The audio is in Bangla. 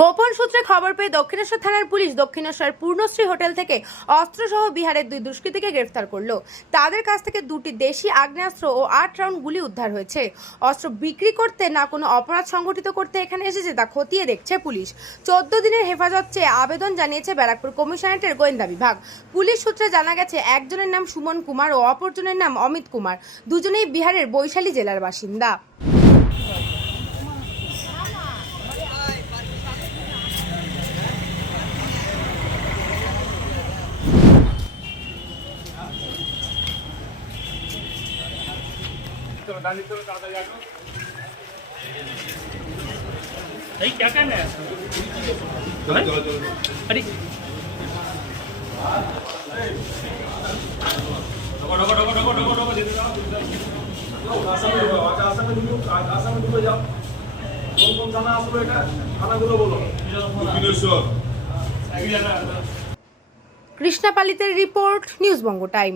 গোপন সূত্রে খবর পেয়ে দক্ষিণেশ্বর থানার পুলিশ দক্ষিণেশ্বর পূর্ণশ্রী হোটেল থেকে অস্ত্রসহ বিহারের দুই দুষ্কৃতীকে গ্রেফতার করল। তাদের কাছ থেকে দুটি দেশি আগ্নেয়াস্ত্র ও আট রাউন্ড গুলি উদ্ধার হয়েছে। অস্ত্র বিক্রি করতে না কোনো অপরাধ সংগঠিত করতে এখানে এসেছে তা খতিয়ে দেখছে পুলিশ। চোদ্দ দিনের হেফাজত চেয়ে আবেদন জানিয়েছে ব্যারাকপুর কমিশনারেটের গোয়েন্দা বিভাগ। পুলিশ সূত্রে জানা গেছে, একজনের নাম সুমন কুমার ও অপরজনের নাম অমিত কুমার। দুজনেই বিহারের বৈশালী জেলার বাসিন্দা। भाई क्या करना है हमें? अरे Krishna পালিতের report news Banga time